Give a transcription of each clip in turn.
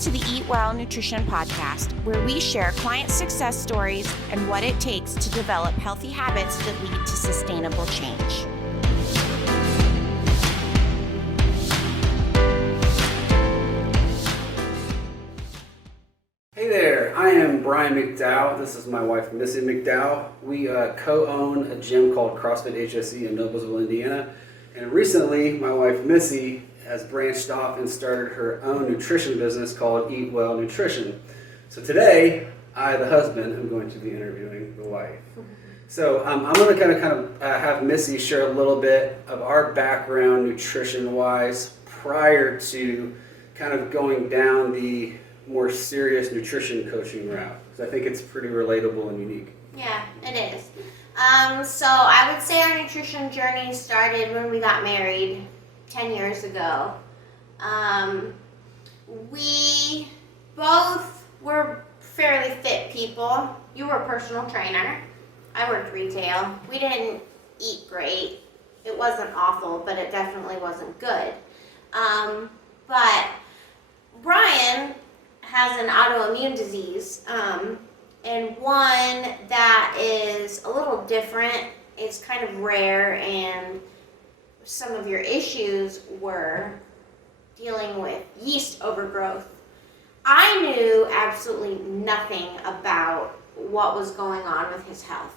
to the Eat Well Nutrition Podcast, where we share client success stories and what it takes to develop healthy habits that lead to sustainable change. Hey there, I am Brian McDowell. This is my wife, Missy McDowell. We co-own a gym called CrossFit HSE in Noblesville, Indiana. And recently, my wife, Missy, has branched off and started her own nutrition business called Eat Well Nutrition. So today, I, the husband, am going to be interviewing the wife. So I'm going to kind of have Missy share a little bit of our background nutrition-wise prior to kind of going down the more serious nutrition coaching route, because I think it's pretty relatable and unique. Yeah, it is. So I would say our nutrition journey started when we got married 10 years ago. We both were fairly fit people. You were a personal trainer. I worked retail. We didn't eat great. It wasn't awful, but it definitely wasn't good. But Brian has an autoimmune disease, and one that is a little different. It's kind of rare, and some of your issues were dealing with yeast overgrowth. I knew absolutely nothing about what was going on with his health.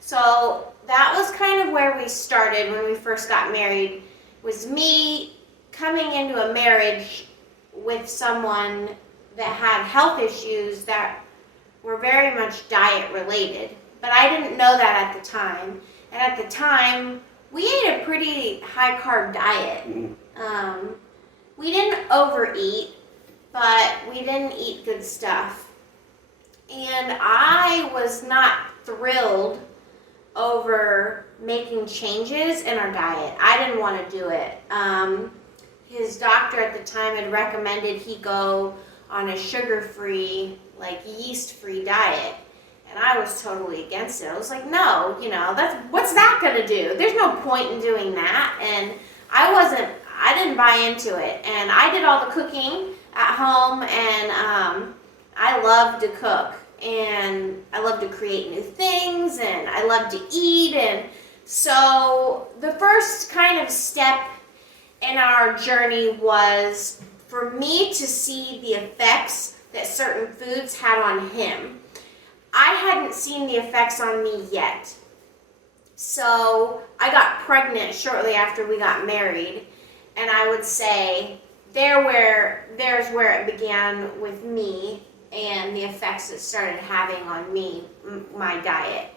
So that was kind of where we started when we first got married, was me coming into a marriage with someone that had health issues that were very much diet related. But I didn't know that at the time. And at the time, we ate a pretty high carb diet. We didn't overeat, but we didn't eat good stuff. And I was not thrilled over making changes in our diet. I didn't want to do it. His doctor at the time had recommended he go on a sugar-free, like yeast-free diet. And I was totally against it. I was like, no, what's that gonna do? There's no point in doing that. And I didn't buy into it. And I did all the cooking at home, and I love to cook. And I love to create new things, and I love to eat. And so the first kind of step in our journey was for me to see the effects that certain foods had on him. I hadn't seen the effects on me yet. So I got pregnant shortly after we got married, and I would say there's where it began with me and the effects it started having on me, my diet.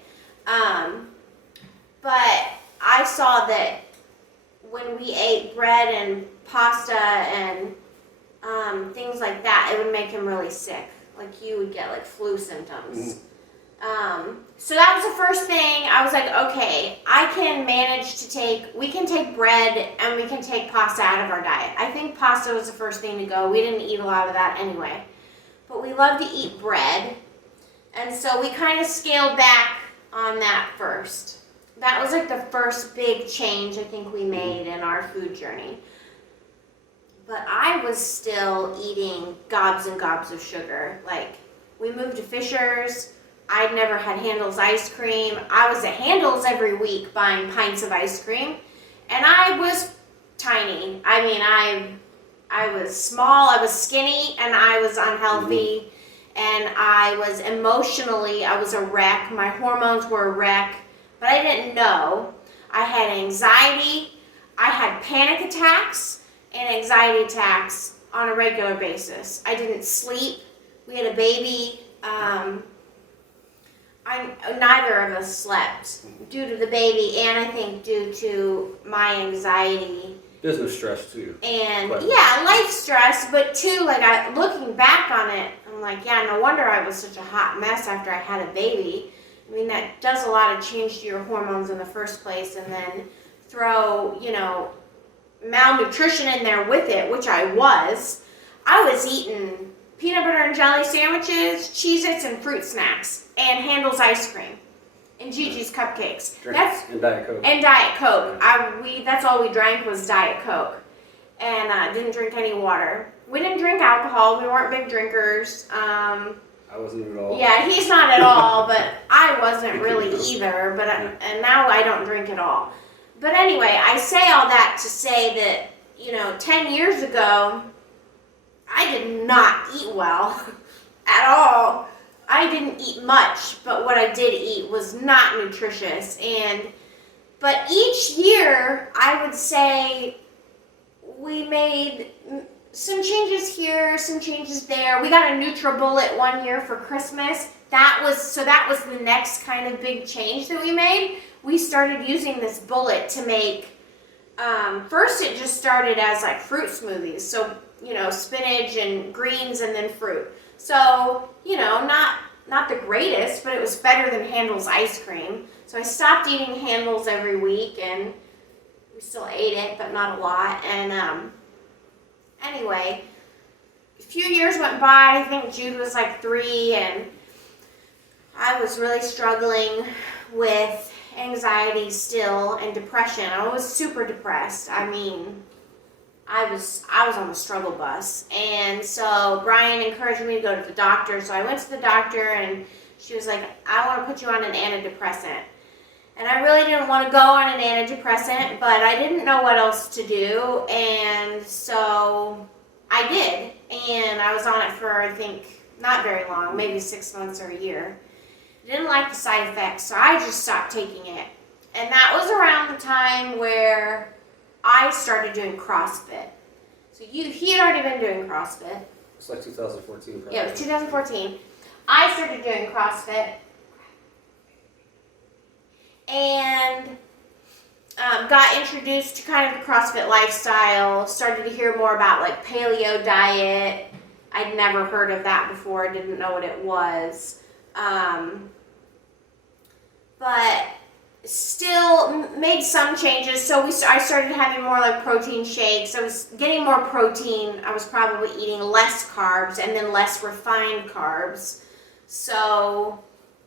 But I saw that when we ate bread and pasta and things like that, it would make him really sick. Like you would get like flu symptoms. So that was the first thing. I was like, okay, we can take bread and we can take pasta out of our diet. I think pasta was the first thing to go. We didn't eat a lot of that anyway. But we love to eat bread. And so we kind of scaled back on that first. That was like the first big change I think we made in our food journey. But I was still eating gobs and gobs of sugar. Like, we moved to Fisher's. I'd never had Handel's ice cream. I was at Handel's every week buying pints of ice cream. And I was tiny. I mean, I was small, I was skinny, and I was unhealthy. And I was a wreck. My hormones were a wreck. But I didn't know. I had anxiety. I had panic attacks and anxiety attacks on a regular basis. I didn't sleep. We had a baby. Neither of us slept due to the baby, and I think due to my anxiety. Business stress too. And yeah, life stress, but too, looking back on it, I'm like, yeah, no wonder I was such a hot mess after I had a baby. I mean, that does a lot of change to your hormones in the first place, and then throw, malnutrition in there with it, which I was eating peanut butter and jelly sandwiches, Cheez-Its, and fruit snacks, and Handel's ice cream, and Gigi's cupcakes. And Diet Coke. And Diet Coke. That's all we drank was Diet Coke. and didn't drink any water. We didn't drink alcohol. We weren't big drinkers. I wasn't at all. Yeah, he's not at all, but I wasn't really either. But and now I don't drink at all. But anyway, I say all that to say that 10 years ago, I did not eat well at all. I didn't eat much, but what I did eat was not nutritious. But each year, I would say we made some changes here, some changes there. We got a NutriBullet one year for Christmas. That was the next kind of big change that we made. We started using this bullet to make, first it just started as like fruit smoothies. So, spinach and greens and then fruit. So, not the greatest, but it was better than Handel's ice cream. So I stopped eating Handel's every week, and we still ate it, but not a lot. And anyway, a few years went by. I think Jude was like 3, and I was really struggling with anxiety still and depression. I was super depressed. I mean, I was on the struggle bus. And so Brian encouraged me to go to the doctor. So I went to the doctor, and she was like, I want to put you on an antidepressant. And I really didn't want to go on an antidepressant, but I didn't know what else to do. And so I did. And I was on it for, I think, not very long, maybe 6 months or a year. Didn't like the side effects, so I just stopped taking it. And that was around the time where I started doing CrossFit. So he had already been doing CrossFit. It's like 2014 probably. Yeah, it was 2014. I started doing CrossFit. And got introduced to kind of the CrossFit lifestyle, started to hear more about like paleo diet. I'd never heard of that before, didn't know what it was. But still made some changes. So I started having more like protein shakes. I was getting more protein. I was probably eating less carbs and then less refined carbs. So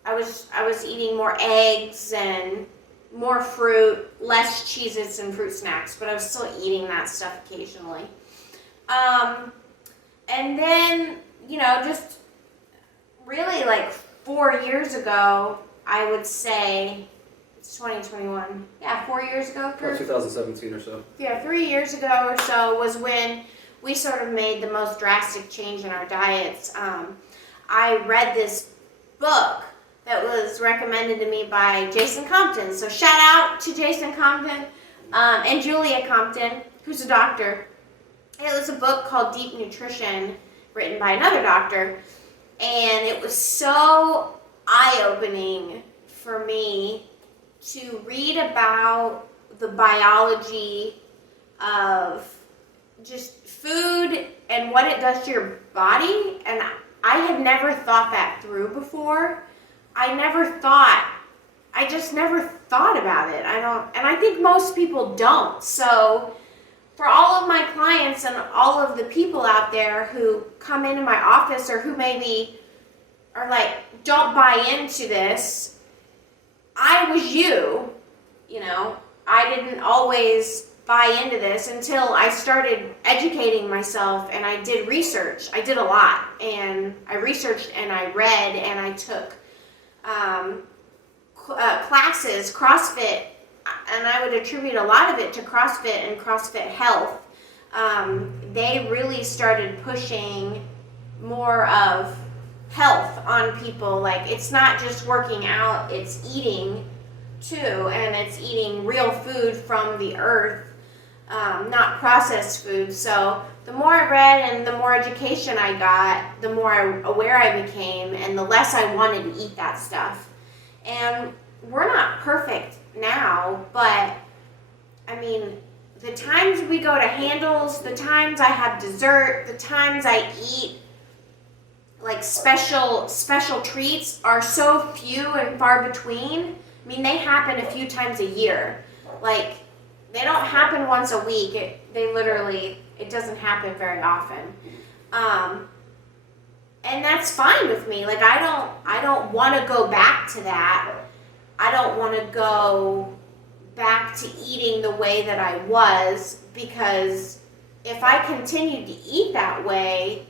I was eating more eggs and more fruit, less Cheez-Its and fruit snacks, but I was still eating that stuff occasionally. And then, just really like 4 years ago, I would say, it's 2021. Yeah, 4 years ago. Or 2017 or so. Yeah, 3 years ago or so was when we sort of made the most drastic change in our diets. I read this book that was recommended to me by Jason Compton. So shout out to Jason Compton and Julia Compton, who's a doctor. It was a book called Deep Nutrition, written by another doctor. And it was so eye-opening for me to read about the biology of just food and what it does to your body. And I had never thought that through before. I just never thought about it. And I think most people don't. So for all of my clients and all of the people out there who come into my office or who maybe are like, don't buy into this, I was I didn't always buy into this until I started educating myself, and I did research. I did a lot, and I researched and I read and I took classes, CrossFit, and I would attribute a lot of it to CrossFit and CrossFit Health. They really started pushing more of health on people. Like, it's not just working out, it's eating too, and it's eating real food from the earth, not processed food. So the more I read and the more education I got, the more aware I became, and the less I wanted to eat that stuff. And we're not perfect now, but I mean, the times we go to Handel's, the times I have dessert, the times I eat like special treats are so few and far between. I mean, they happen a few times a year. Like, they don't happen once a week. It doesn't happen very often. And that's fine with me. Like, I don't want to go back to that. I don't want to go back to eating the way that I was, because if I continued to eat that way,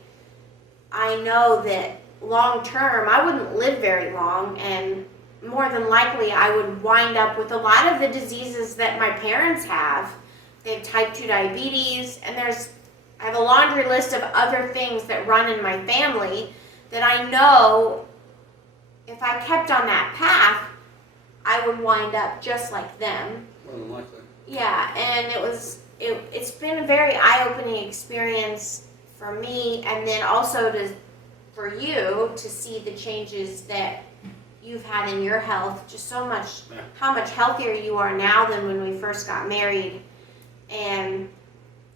I know that long term I wouldn't live very long, and more than likely I would wind up with a lot of the diseases that my parents have. They have type 2 diabetes, and I have a laundry list of other things that run in my family that I know if I kept on that path, I would wind up just like them. More than likely. Yeah, and it's been a very eye-opening experience for me, and then also for you to see the changes that you've had in your health, just so much, how much healthier you are now than when we first got married, and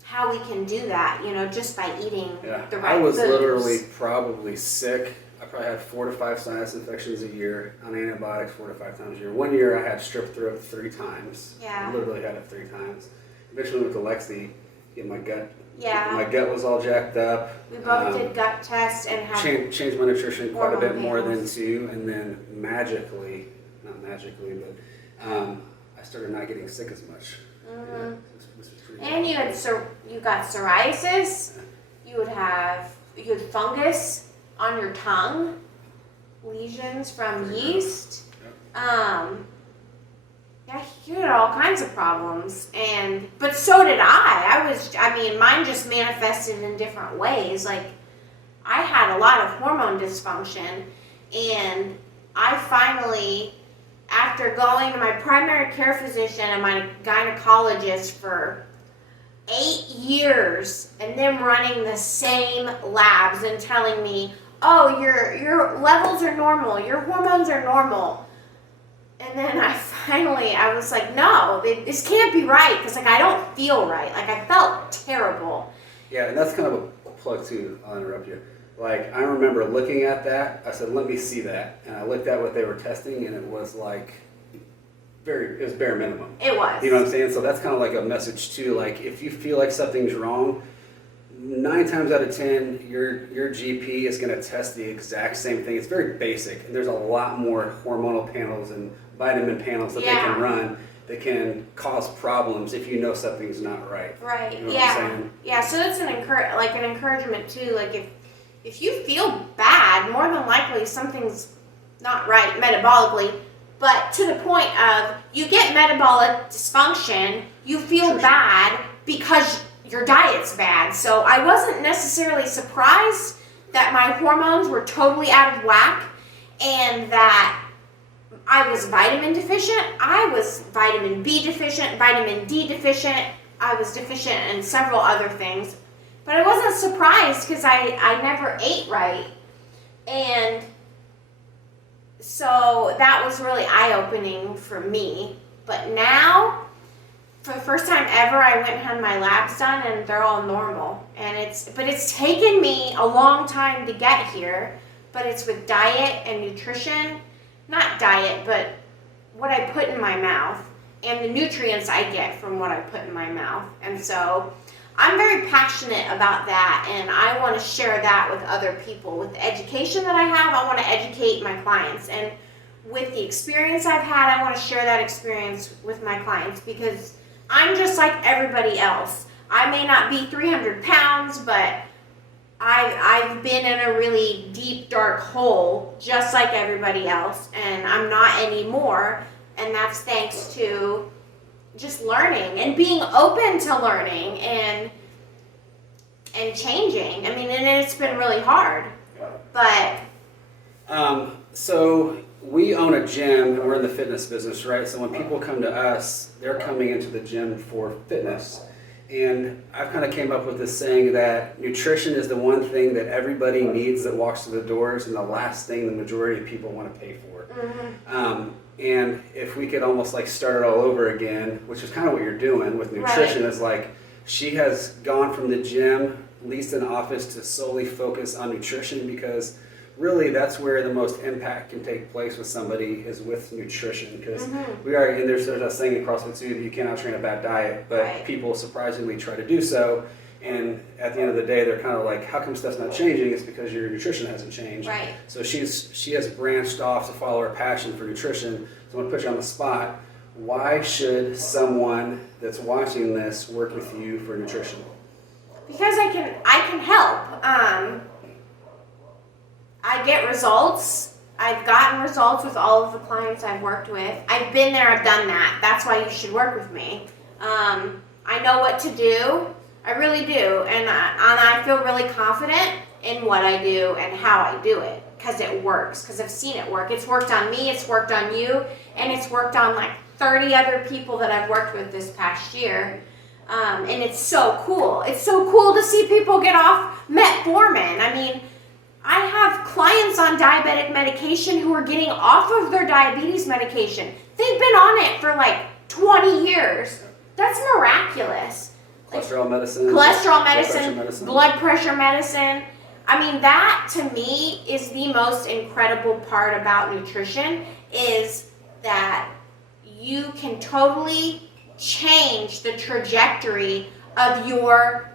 how we can do that, just by eating the right I was foods. literally probably sick. I probably had 4 to 5 sinus infections a year on antibiotics 4 to 5 times a year. One year I had strep throat 3 times. Yeah. I literally had it 3 times. Eventually went to Lexi. My gut. Yeah. My gut was all jacked up. We both did gut tests and had Changed my nutrition quite a bit hormone more than panels. 2, and then not magically, but I started not getting sick as much. Mhm. Yeah, this was pretty And you got psoriasis. You had fungus on your tongue, lesions from yeast. Yeah, you had all kinds of problems, but so did I. Mine just manifested in different ways. Like, I had a lot of hormone dysfunction, and I finally, after going to my primary care physician and my gynecologist for 8 years, and them running the same labs and telling me, oh, your levels are normal, your hormones are normal. And then I was like, no, this can't be right, because I don't feel right. I felt terrible. Yeah, and that's kind of a plug too. I'll interrupt you. I remember looking at that. I said, let me see that. And I looked at what they were testing, and it was it was bare minimum. It was. You know what I'm saying? So that's kind of like a message too. If you feel like something's wrong, 9 times out of 10, your GP is going to test the exact same thing. It's very basic, and there's a lot more hormonal panels and vitamin panels that they can run that can cause problems if you know something's not right. Right. You know what I'm saying? Yeah. So it's an encouragement too. If you feel bad, more than likely something's not right metabolically. But to the point of you get metabolic dysfunction, you feel bad because your diet's bad. So I wasn't necessarily surprised that my hormones were totally out of whack and that I was vitamin deficient. I was vitamin B deficient, vitamin D deficient. I was deficient in several other things. But I wasn't surprised because I never ate right. And so that was really eye-opening for me. But now, for the first time ever, I went and had my labs done, and they're all normal. But it's taken me a long time to get here. But it's with diet and nutrition. Not diet, but what I put in my mouth and the nutrients I get from what I put in my mouth. And so I'm very passionate about that, and I want to share that with other people. With the education that I have, I want to educate my clients. And with the experience I've had, I want to share that experience with my clients, because I'm just like everybody else. I may not be 300 pounds, but I've been in a really deep, dark hole, just like everybody else, and I'm not anymore. And that's thanks to just learning and being open to learning and changing. And it's been really hard, but so we own a gym, and we're in the fitness business, right? So when people come to us, they're coming into the gym for fitness. And I've kind of came up with this saying that nutrition is the one thing that everybody needs that walks through the doors, and the last thing the majority of people want to pay for. mm-hmm. And if we could almost start it all over again, which is kind of what you're doing with nutrition, is she has gone from the gym, leased an office to solely focus on nutrition, because really that's where the most impact can take place with somebody, is with nutrition. Because we are, and there's a saying in CrossFit too, that you cannot train a bad diet, but people surprisingly try to do so. And at the end of the day, they're kind of like, how come stuff's not changing? It's because your nutrition hasn't changed. Right. So she has branched off to follow her passion for nutrition. So I'm going to put you on the spot. Why should someone that's watching this work with you for nutrition? Because I can help. I get results. I've gotten results with all of the clients I've worked with. I've been there, I've done that. That's why you should work with me. I know what to do. I really do. And I feel really confident in what I do and how I do it. Because it works. Because I've seen it work. It's worked on me, it's worked on you, and it's worked on like 30 other people that I've worked with this past year. And it's so cool. It's so cool to see people get off metformin. I mean, I have clients on diabetic medication who are getting off of their diabetes medication. They've been on it for like 20 years. That's miraculous. Cholesterol medicine. Cholesterol medicine, blood pressure medicine. I mean, that to me is the most incredible part about nutrition, is that you can totally change the trajectory of your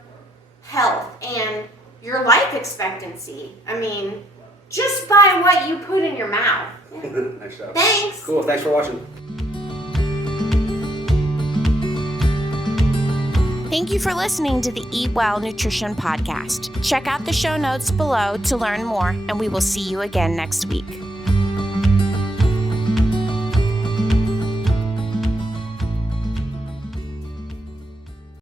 health and your life expectancy. I mean, just by what you put in your mouth. Nice job. Thanks. Cool. Thanks for watching. Thank you for listening to the Eat Well Nutrition Podcast. Check out the show notes below to learn more, and we will see you again next week.